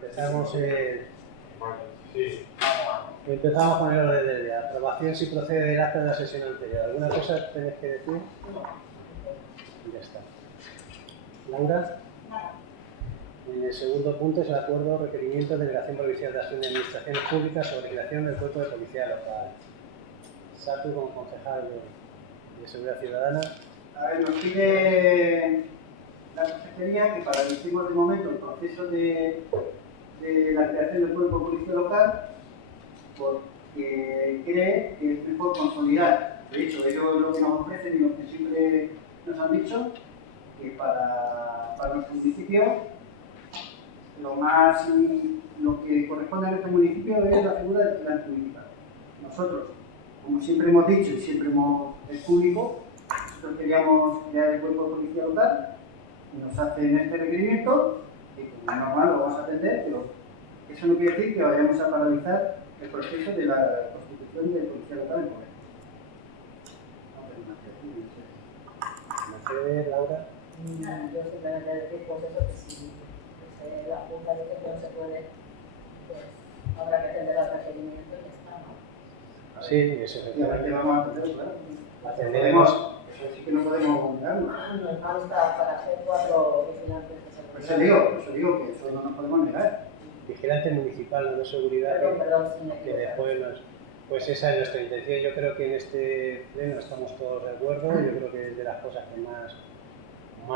Empezamos con el orden del día. Aprobación si procede del acta de la sesión anterior. ¿Alguna cosa tenéis que decir? Ya está. ¿Laura? En el segundo punto es el acuerdo requerimiento de Delegación Provincial de Acción de Administraciones Públicas sobre creación del Cuerpo de Policía Local. Satu, como concejal de Seguridad Ciudadana. A ver, nos pide la consejería que paralicemos de momento el proceso de la creación del Cuerpo de Policía Local porque cree que es mejor consolidar. De hecho, ellos lo que nos ofrecen y lo que siempre nos han dicho, que para nuestro municipio lo que corresponde a nuestro municipio es la figura del vigilante municipal. Nosotros, como siempre hemos dicho y siempre es público, nosotros queríamos crear el Cuerpo de Policía Local y nos hacen este requerimiento y como es normal lo vamos a atender, pero eso no quiere decir que vayamos a paralizar el proceso de la constitución del Policía Local en Corea. Mercedes, Laura. Yo simplemente decir pues eso, que si la Junta dice que no se puede, pues habrá que atender al requerimiento y ya está, ¿no? Sí, eso es Efectivamente vamos a atender, claro. Atenderemos. Eso sí que no podemos negarlo. No está para ser 4 vigilantes de seguridad. Por eso digo que eso no nos podemos negar. Vigilante municipal de seguridad. Perdón, que después pues esa es nuestra intención. Yo creo que en este pleno estamos todos de acuerdo. Yo creo que es de las cosas que más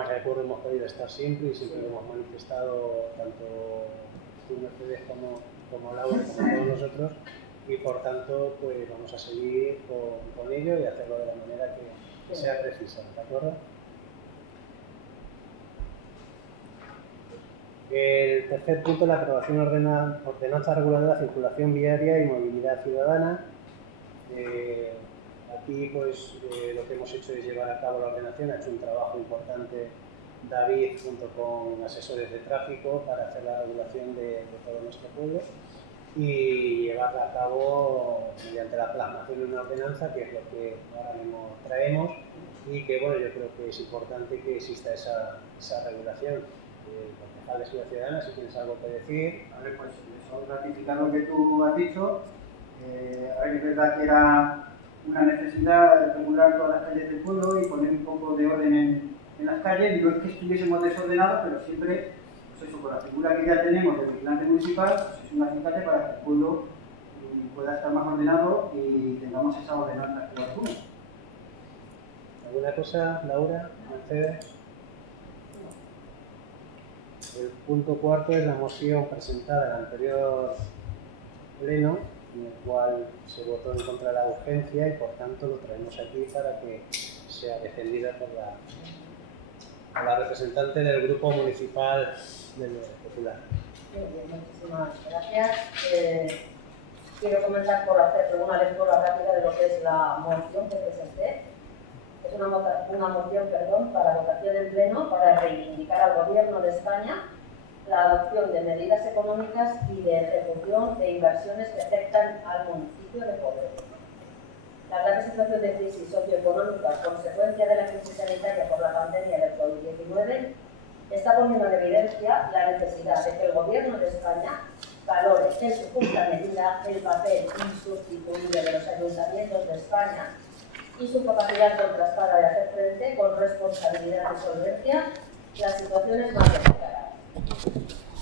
de acuerdo hemos podido estar siempre y siempre lo hemos manifestado tanto tú, Mercedes, como Laura, como todos nosotros, y por tanto pues vamos a seguir con ello y hacerlo de la manera que sea precisa, ¿de acuerdo? El tercer punto es la aprobación ordenanza reguladora de circulación viaria y movilidad ciudadana. Aquí pues lo que hemos hecho es llevar a cabo la ordenación, ha hecho un trabajo importante David junto con asesores de tráfico para hacer la regulación de todo nuestro pueblo y llevarla a cabo mediante la plasmación de una ordenanza, que es lo que ahora mismo traemos, y que bueno, yo creo que es importante que exista esa regulación. Concejal de Seguridad Ciudadana, si tienes algo que decir. A ver, pues eso, ratificar lo que tú has dicho. A ver, es verdad que era una necesidad regular todas las calles del pueblo y poner un poco de orden en las calles. No es que estuviésemos desordenados, pero siempre, pues eso, con la figura que ya tenemos del vigilante municipal, pues es un acicate para que el pueblo pueda estar más ordenado y tengamos esa ordenanza que tú. ¿Alguna cosa, Laura, Mercedes? El punto cuarto es la moción presentada en el anterior pleno, en el cual se votó en contra de la urgencia y por tanto lo traemos aquí para que sea defendida por la representante del Grupo Municipal del Popular. Muchísimas gracias. Quiero comenzar por hacer una lectura rápida de lo que es la moción que presenté. Es una moción para votación en pleno para reivindicar al Gobierno de España la adopción de medidas económicas y de ejecución de inversiones que afectan al municipio de Pobreza. La grave situación de crisis socioeconómica consecuencia de la crisis sanitaria por la pandemia del COVID-19 está poniendo en evidencia la necesidad de que el Gobierno de España valore en su justa medida el papel insustituible de los ayuntamientos de España y su capacidad contrastada de hacer frente con responsabilidad y solvencia las situaciones más delicadas.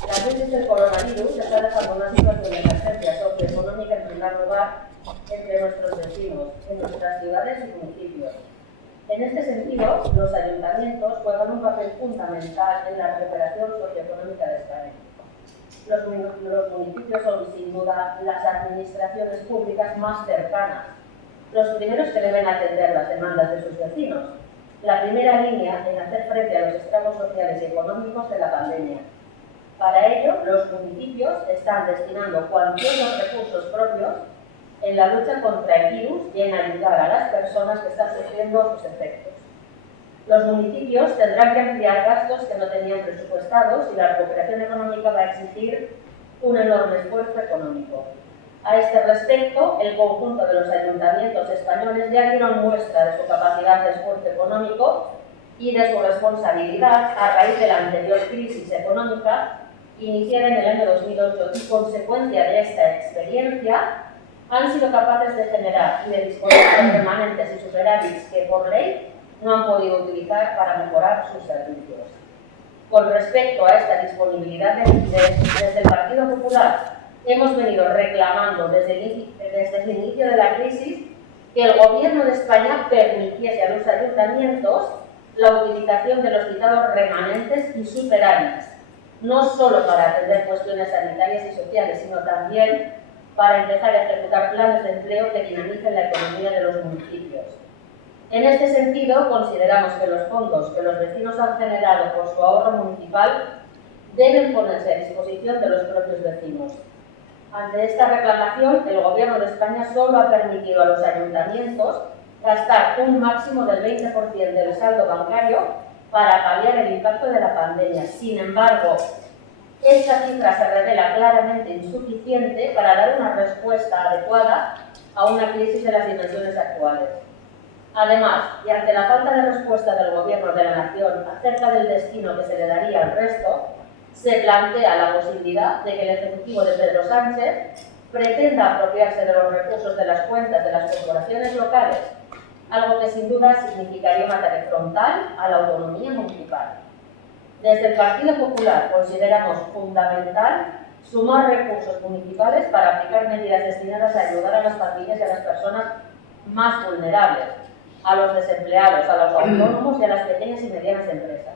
La crisis del coronavirus está dejando una situación de emergencia socioeconómica en primer lugar entre nuestros vecinos, en nuestras ciudades y municipios. En este sentido, los ayuntamientos juegan un papel fundamental en la recuperación socioeconómica de España. Los municipios son, sin duda, las administraciones públicas más cercanas, los primeros que deben atender las demandas de sus vecinos, la primera línea en hacer frente a los estragos sociales y económicos de la pandemia. Para ello, los municipios están destinando cuantiosos recursos propios en la lucha contra el virus y en ayudar a las personas que están sufriendo sus efectos. Los municipios tendrán que ampliar gastos que no tenían presupuestados y la recuperación económica va a exigir un enorme esfuerzo económico. A este respecto, el conjunto de los ayuntamientos españoles ya dieron muestra de su capacidad de esfuerzo económico y de su responsabilidad a raíz de la anterior crisis económica iniciada en el año 2008 y consecuencia de esta experiencia, han sido capaces de generar y de disponer de remanentes y superávits que por ley no han podido utilizar para mejorar sus servicios. Con respecto a esta disponibilidad desde el Partido Popular, hemos venido reclamando desde el inicio de la crisis que el Gobierno de España permitiese a los ayuntamientos la utilización de los citados remanentes y superávits, no solo para atender cuestiones sanitarias y sociales, sino también para empezar a ejecutar planes de empleo que dinamicen la economía de los municipios. En este sentido, consideramos que los fondos que los vecinos han generado por su ahorro municipal deben ponerse a disposición de los propios vecinos. Ante esta reclamación, el Gobierno de España solo ha permitido a los ayuntamientos gastar un máximo del 20% del saldo bancario para paliar el impacto de la pandemia. Sin embargo, esta cifra se revela claramente insuficiente para dar una respuesta adecuada a una crisis de las dimensiones actuales. Además, y ante la falta de respuesta del Gobierno de la Nación acerca del destino que se le daría al resto, se plantea la posibilidad de que el Ejecutivo de Pedro Sánchez pretenda apropiarse de los recursos de las cuentas de las corporaciones locales, algo que sin duda significaría un ataque frontal a la autonomía municipal. Desde el Partido Popular consideramos fundamental sumar recursos municipales para aplicar medidas destinadas a ayudar a las familias y a las personas más vulnerables, a los desempleados, a los autónomos y a las pequeñas y medianas empresas.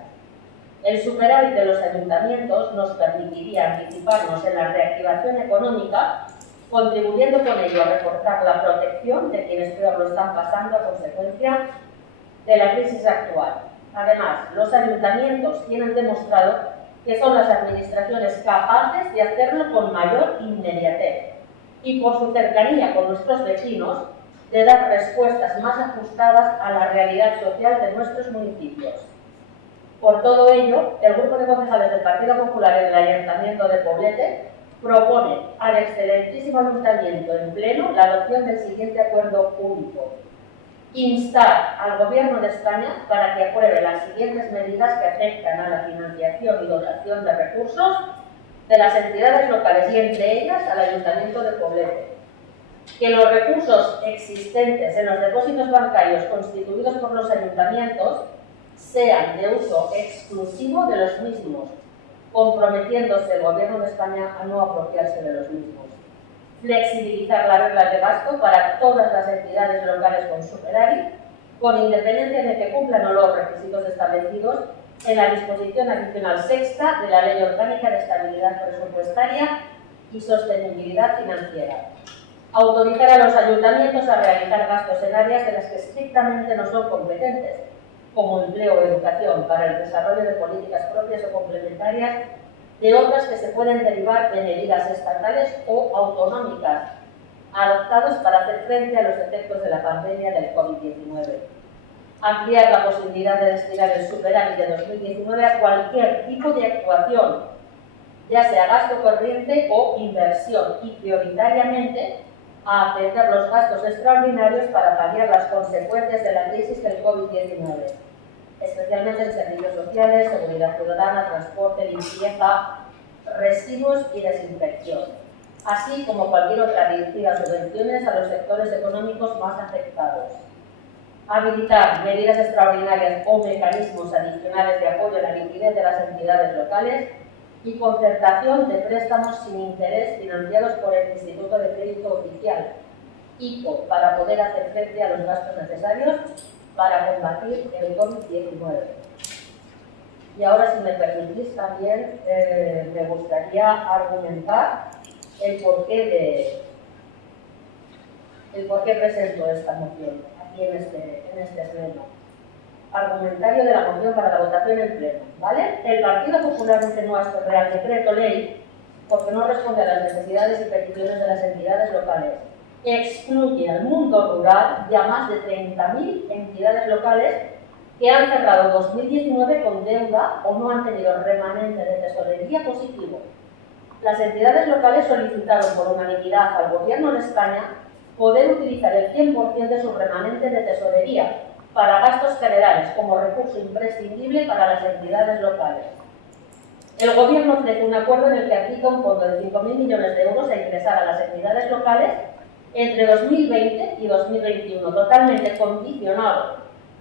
El superávit de los ayuntamientos nos permitiría anticiparnos en la reactivación económica, contribuyendo con ello a reforzar la protección de quienes peor lo están pasando a consecuencia de la crisis actual. Además, los ayuntamientos tienen demostrado que son las administraciones capaces de hacerlo con mayor inmediatez y por su cercanía con nuestros vecinos, de dar respuestas más ajustadas a la realidad social de nuestros municipios. Por todo ello, el grupo de concejales del Partido Popular en el Ayuntamiento de Poblete propone al excelentísimo Ayuntamiento en pleno la adopción del siguiente acuerdo único: instar al Gobierno de España para que apruebe las siguientes medidas que afectan a la financiación y dotación de recursos de las entidades locales y entre ellas al Ayuntamiento de Poblete. Que los recursos existentes en los depósitos bancarios constituidos por los ayuntamientos sean de uso exclusivo de los mismos, comprometiéndose el Gobierno de España a no apropiarse de los mismos. Flexibilizar las reglas de gasto para todas las entidades locales con superávit, con independencia de que cumplan o los requisitos establecidos en la disposición adicional sexta de la Ley Orgánica de Estabilidad Presupuestaria y Sostenibilidad Financiera. Autorizar a los ayuntamientos a realizar gastos en áreas de las que estrictamente no son competentes, como empleo o educación, para el desarrollo de políticas propias o complementarias de otras que se pueden derivar de medidas estatales o autonómicas adoptadas para hacer frente a los efectos de la pandemia del COVID-19. Ampliar la posibilidad de destinar el superávit de 2019 a cualquier tipo de actuación, ya sea gasto corriente o inversión, y prioritariamente a atender los gastos extraordinarios para paliar las consecuencias de la crisis del COVID-19, especialmente en servicios sociales, seguridad ciudadana, transporte, limpieza, residuos y desinfección, así como cualquier otra dirigida a subvenciones a los sectores económicos más afectados. Habilitar medidas extraordinarias o mecanismos adicionales de apoyo a la liquidez de las entidades locales y concertación de préstamos sin interés financiados por el Instituto de Crédito Oficial, ICO, para poder hacer frente a los gastos necesarios para combatir el COVID-19. Y ahora, si me permitís, también me gustaría argumentar el porqué presento esta moción aquí en este pleno. Argumentario de la moción para la votación en pleno, ¿vale? El Partido Popular no este Real Decreto Ley porque no responde a las necesidades y peticiones de las entidades locales. Excluye al mundo rural y a más de 30.000 entidades locales que han cerrado 2019 con deuda o no han tenido remanente de tesorería positivo. Las entidades locales solicitaron por unanimidad al Gobierno de España poder utilizar el 100% de su remanente de tesorería para gastos generales como recurso imprescindible para las entidades locales. El Gobierno ofrece un acuerdo en el que aplica un fondo de 5.000 millones de euros a ingresar a las entidades locales entre 2020 y 2021, totalmente condicionado,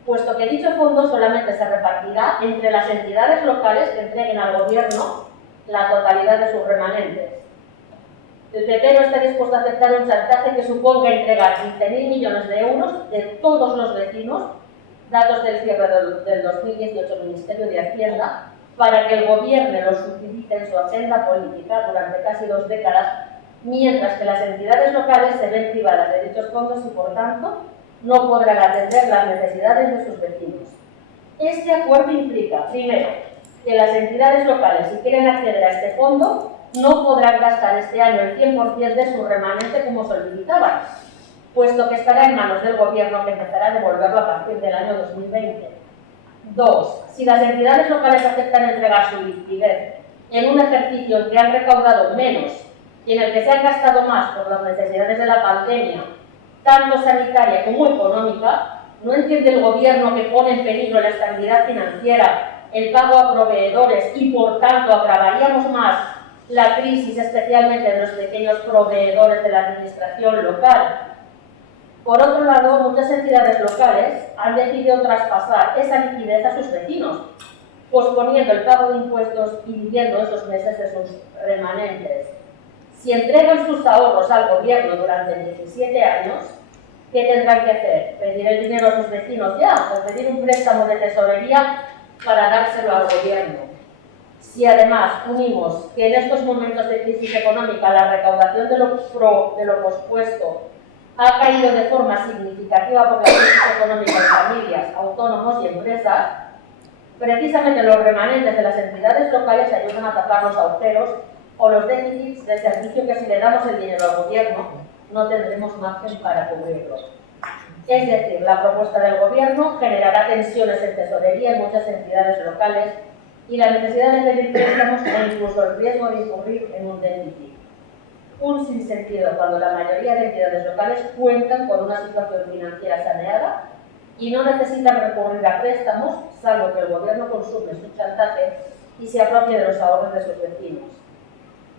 puesto que dicho fondo solamente se repartirá entre las entidades locales que entreguen al Gobierno la totalidad de sus remanentes. El PP no está dispuesto a aceptar un chantaje que suponga entregar 15.000 millones de euros de todos los vecinos, datos del cierre del 2018 del Ministerio de Hacienda, para que el Gobierno los utilice en su agenda política durante casi 2 décadas, mientras que las entidades locales se ven privadas de dichos fondos y, por tanto, no podrán atender las necesidades de sus vecinos. Este acuerdo implica, primero, que las entidades locales, si quieren acceder a este fondo, no podrán gastar este año el 100% de su remanente como solicitaban, puesto que estará en manos del Gobierno, que empezará a devolverlo a partir del año 2020. 2. Si las entidades locales aceptan entregar su liquidez en un ejercicio en que han recaudado menos y en el que se han gastado más por las necesidades de la pandemia, tanto sanitaria como económica, ¿no entiende el Gobierno que pone en peligro la estabilidad financiera, el pago a proveedores y, por tanto, agravaríamos más la crisis, especialmente de los pequeños proveedores de la administración local? Por otro lado, muchas entidades locales han decidido traspasar esa liquidez a sus vecinos, posponiendo el pago de impuestos y viviendo esos meses de sus remanentes. Si entregan sus ahorros al Gobierno durante 17 años, ¿qué tendrán que hacer? ¿Pedir el dinero a sus vecinos ya o pedir un préstamo de tesorería para dárselo al Gobierno? Si además unimos que en estos momentos de crisis económica la recaudación de lo pospuesto ha caído de forma significativa por la crisis económica en familias, autónomos y empresas, precisamente los remanentes de las entidades locales ayudan a tapar los agujeros o los déficits de servicio que, si le damos el dinero al Gobierno, no tendremos margen para cubrirlos. Es decir, la propuesta del Gobierno generará tensiones en tesorería en muchas entidades locales y la necesidad de pedir préstamos o incluso el riesgo de incurrir en un déficit. Un sinsentido cuando la mayoría de entidades locales cuentan con una situación financiera saneada y no necesitan recurrir a préstamos, salvo que el Gobierno consume su chantaje y se apropie de los ahorros de sus vecinos.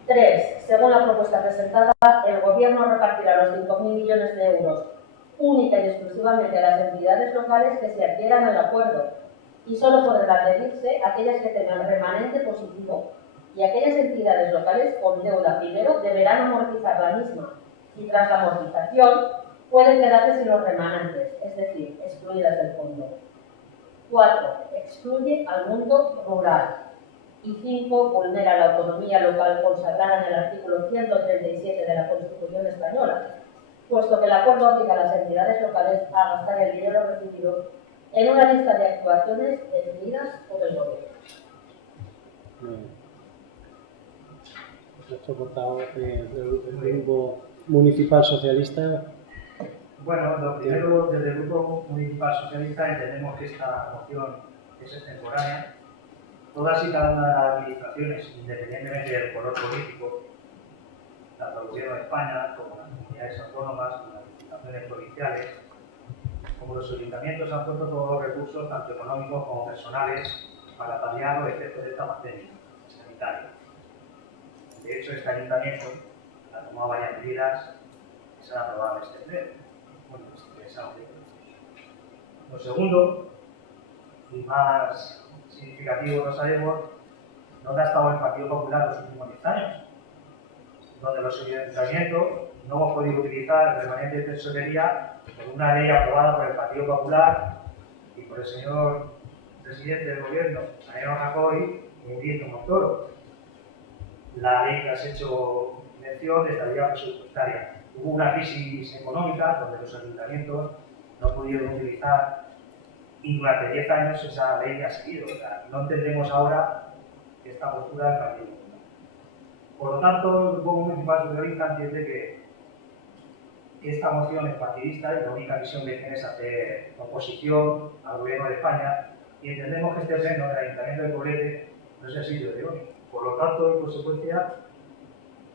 3. Según la propuesta presentada, el Gobierno repartirá los 5.000 millones de euros única y exclusivamente a las entidades locales que se adhieran al acuerdo, y solo podrán adherirse aquellas que tengan remanente positivo, y aquellas entidades locales con deuda primero deberán amortizar la misma, y tras la amortización pueden quedarse sin los remanentes, es decir, excluidas del fondo. 4. Excluye al mundo rural. Y 5. Vulnera la autonomía local consagrada en el artículo 137 de la Constitución española, puesto que el acuerdo obliga a las entidades locales a gastar el dinero recibido en una lista de actuaciones definidas por el Gobierno. Nuestro portavoz del Grupo Municipal Socialista. Bueno, lo primero, desde el Grupo Municipal Socialista entendemos que esta moción es extemporánea. Todas y cada una de las administraciones, independientemente del color político, tanto el Gobierno de España como las comunidades autónomas, como las diputaciones provinciales, como los ayuntamientos, han puesto todos los recursos, tanto económicos como personales, para paliar los efectos de esta pandemia sanitaria. De hecho, este ayuntamiento ha tomado varias medidas que se han aprobado en este pleno. Bueno, es interesante. Lo segundo, y más significativo, no sabemos dónde ha estado el Partido Popular los últimos 10 años, donde los ayuntamientos no hemos podido utilizar el remanente de tesorería por una ley aprobada por el Partido Popular y por el señor presidente del Gobierno, Mariano Rajoy, y Enrique Montoro. La ley que has hecho mención de estabilidad presupuestaria. Hubo una crisis económica donde los ayuntamientos no pudieron utilizar, y durante 10 años esa ley ha seguido. O sea, no entendemos ahora esta postura del Partido Popular. Por lo tanto, el Grupo Municipal Socialista entiende que esta moción es partidista y la única visión que tiene es hacer oposición al Gobierno de España, y entendemos que este pleno del Ayuntamiento de Poblete no es el sitio de hoy. Por lo tanto, en consecuencia,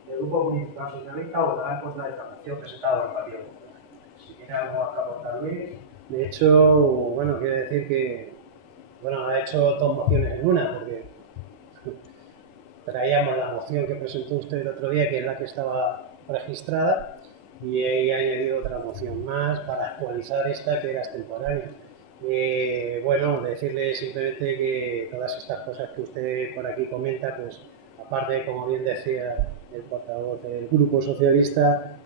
el Grupo Municipal Socialista votará en contra de esta moción presentada por el Partido Popular. Si tiene algo más que aportar, Luis. De hecho, bueno, quiero decir que ha hecho dos mociones en una, porque traíamos la moción que presentó usted el otro día, que es la que estaba registrada, y he añadido otra moción más para actualizar esta que era extemporánea. Bueno, decirle simplemente que todas estas cosas que usted por aquí comenta, pues aparte, como bien decía el portavoz del Grupo Socialista,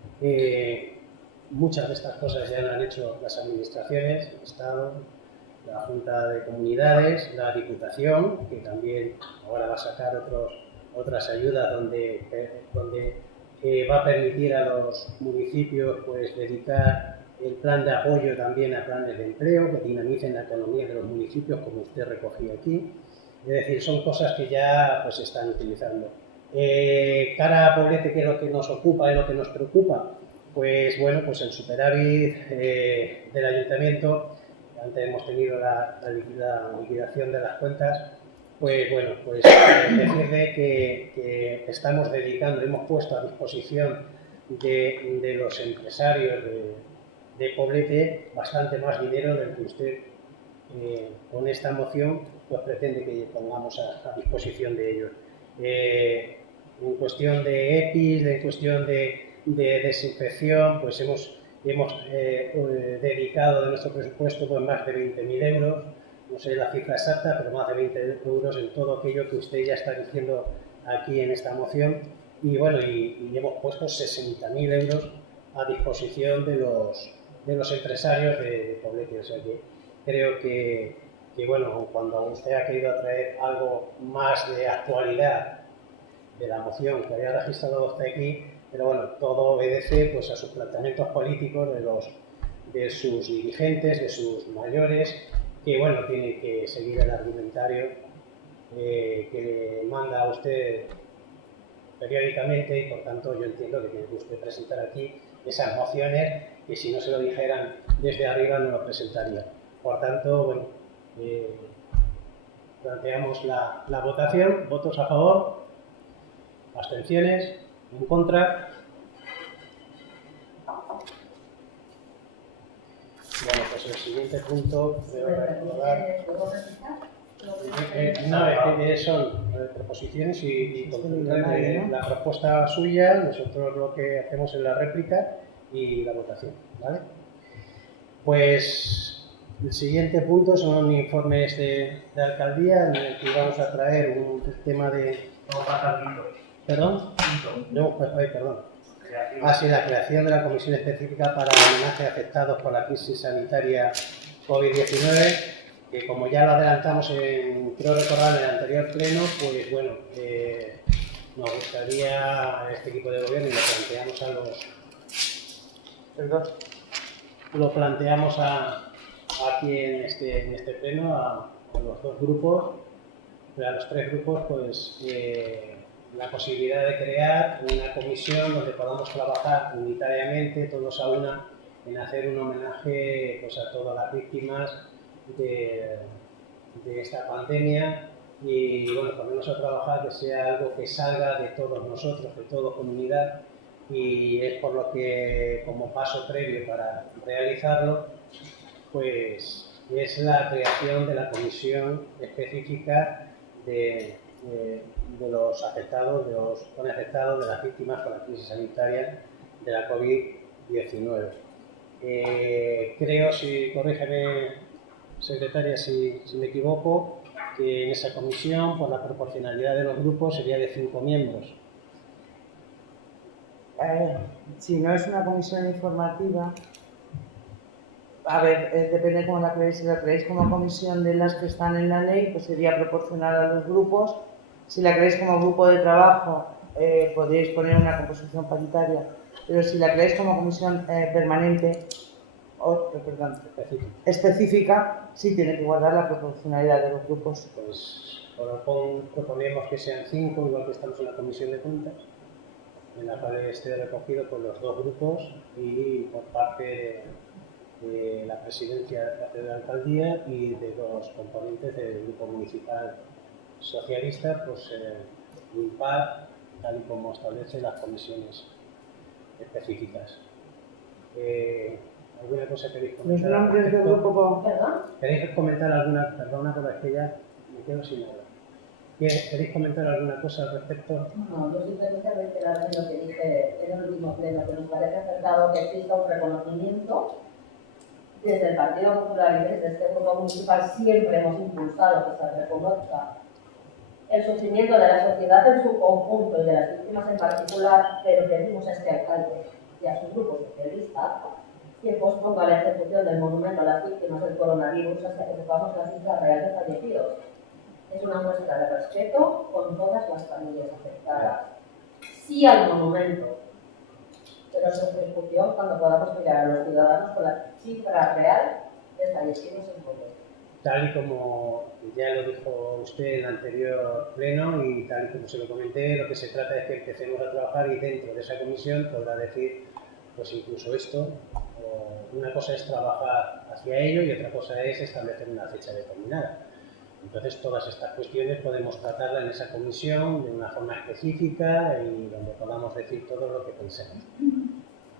muchas de estas cosas ya las han hecho las administraciones, el Estado, la Junta de Comunidades, la Diputación, que también ahora va a sacar otras ayudas donde va a permitir a los municipios pues dedicar el plan de apoyo también a planes de empleo que dinamicen la economía de los municipios, como usted recogía aquí. Es decir, son cosas que ya pues, se están utilizando. Cara a Poblete, ¿qué es lo que nos ocupa y lo que nos preocupa? Pues bueno, pues el superávit del ayuntamiento, antes hemos tenido la liquidación de las cuentas, pues bueno, pues decirle que estamos dedicando, hemos puesto a disposición de los empresarios de Poblete bastante más dinero del que usted con esta moción pues pretende que pongamos a disposición de ellos. En cuestión de EPIs, en cuestión de desinfección, pues hemos dedicado de nuestro presupuesto pues, más de 20.000 euros, no sé la cifra exacta, pero más de 20 euros en todo aquello que usted ya está diciendo aquí en esta moción. Y bueno, y hemos puesto 60.000 euros a disposición de los empresarios de Poblete. O sea que creo que bueno, cuando usted ha querido traer algo más de actualidad de la moción que había registrado usted aquí, pero bueno, todo obedece pues, a sus planteamientos políticos de sus dirigentes, de sus mayores, que bueno, tiene que seguir el argumentario que le manda a usted periódicamente y por tanto yo entiendo que tiene que usted presentar aquí esas mociones que si no se lo dijeran desde arriba no lo presentaría. Por tanto, bueno, planteamos la votación. ¿Votos a favor? ¿Abstenciones? ¿En contra? Bueno, pues el siguiente punto debo recordar. Son proposiciones y la propuesta suya, nosotros lo que hacemos es la réplica y la votación, ¿vale? Pues el siguiente punto son informes de alcaldía en el que vamos a traer un tema de... ¿Perdón? No, perdón. Sí, la creación de la comisión específica para el homenaje a afectados por la crisis sanitaria COVID-19, que como ya lo adelantamos creo recordar en el anterior pleno, pues bueno, nos gustaría este equipo de gobierno y lo planteamos a los... Lo planteamos aquí en este pleno a los dos grupos, a los tres grupos, pues la posibilidad de crear una comisión donde podamos trabajar unitariamente, todos a una, en hacer un homenaje pues, a todas las víctimas de esta pandemia y bueno, ponernos a trabajar que sea algo que salga de todos nosotros, de toda comunidad, y es por lo que como paso previo para realizarlo pues es la creación de la comisión específica de los afectados, de los afectados, de las víctimas por la crisis sanitaria de la COVID-19. Creo, corrígeme secretaria si me equivoco, que en esa comisión, por la proporcionalidad de los grupos, sería de 5 miembros. Si no es una comisión informativa, a ver, depende cómo la creéis. Si la creéis como comisión de las que están en la ley, pues sería proporcional a los grupos. Si la creéis como grupo de trabajo, podríais poner una composición paritaria. Pero si la creéis como comisión permanente, específica, sí tiene que guardar la proporcionalidad de los grupos. Pues proponemos que sean 5, igual que estamos en la comisión de cuentas, en la cual esté recogido por los dos grupos y por parte de la presidencia de la alcaldía y de los componentes del grupo municipal socialista, pues impar, tal y como establece las comisiones específicas. ¿Alguna cosa queréis comentar? Los nombres del grupo... ¿Queréis comentar alguna? Perdona, pero es que ya me quedo sin nada. ¿Queréis comentar alguna cosa al respecto? No, yo simplemente reiterar lo que dije en el último pleno, que nos parece acertado que exista un reconocimiento. Desde el Partido Popular y desde este grupo municipal siempre hemos impulsado que se reconozca el sufrimiento de la sociedad en su conjunto y de las víctimas en particular, pero pedimos a este alcalde y a su grupo socialista que posponga la ejecución del monumento a las víctimas del coronavirus hasta que sepamos la cifra real de fallecidos. Es una muestra de respeto con todas las familias afectadas. Sí al monumento, pero su ejecución cuando podamos mirar a los ciudadanos con la cifra real de fallecidos en poder. Tal y como ya lo dijo usted en el anterior pleno y tal y como se lo comenté, lo que se trata es que empecemos a trabajar y dentro de esa comisión podrá decir pues incluso esto. Una cosa es trabajar hacia ello y otra cosa es establecer una fecha determinada. Entonces todas estas cuestiones podemos tratarlas en esa comisión de una forma específica y donde podamos decir todo lo que pensemos.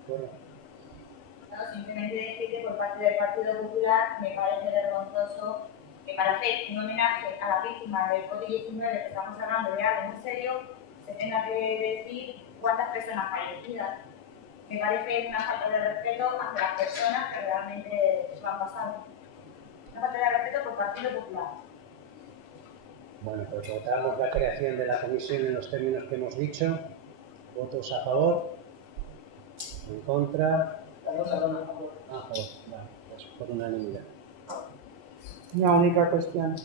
Bueno. No, simplemente decir que por parte del Partido Popular me parece vergonzoso que para hacer un homenaje a las víctimas del COVID-19, que estamos hablando de algo muy serio, se tenga que decir cuántas personas fallecidas. Me parece una falta de respeto hacia las personas que realmente lo han pasado. Una falta de respeto por el Partido Popular. Bueno, pues votamos la creación de la comisión en los términos que hemos dicho. ¿Votos a favor? ¿En contra? Estamos hablando a favor. A favor, vale, pues por unanimidad. Una única cuestión.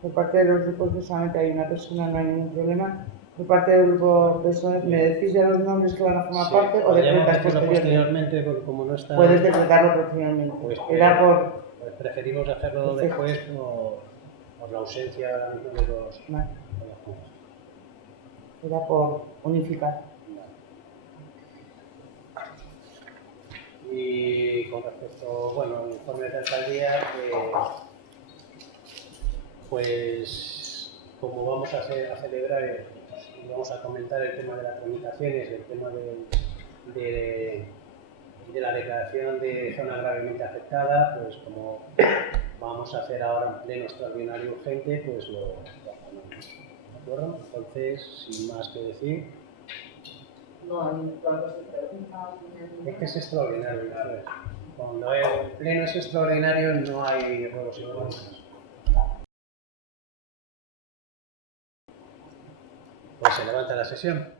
Por parte de los grupos, solamente hay una persona, no hay ningún problema. Por parte del grupo PSOE, ¿me decís ya los nombres que van a formar parte o decretas posteriormente? Porque como no está... Puedes decretarlo posteriormente. Pues, Era por... Pues preferimos hacerlo después por la ausencia ahora mismo de los... Vale. Era por unificar. Y con respecto, bueno, al informe de alcaldía, pues como vamos a celebrar, vamos a comentar el tema de las tramitaciones, el tema de la declaración de zona gravemente afectada, pues como vamos a hacer ahora un pleno extraordinario urgente, pues lo hacemos. ¿De acuerdo? Entonces, sin más que decir. No hay ninguna pregunta. Es que es extraordinario, ¿sabes? Cuando el pleno es extraordinario no hay juegos y preguntas. Pues se levanta la sesión.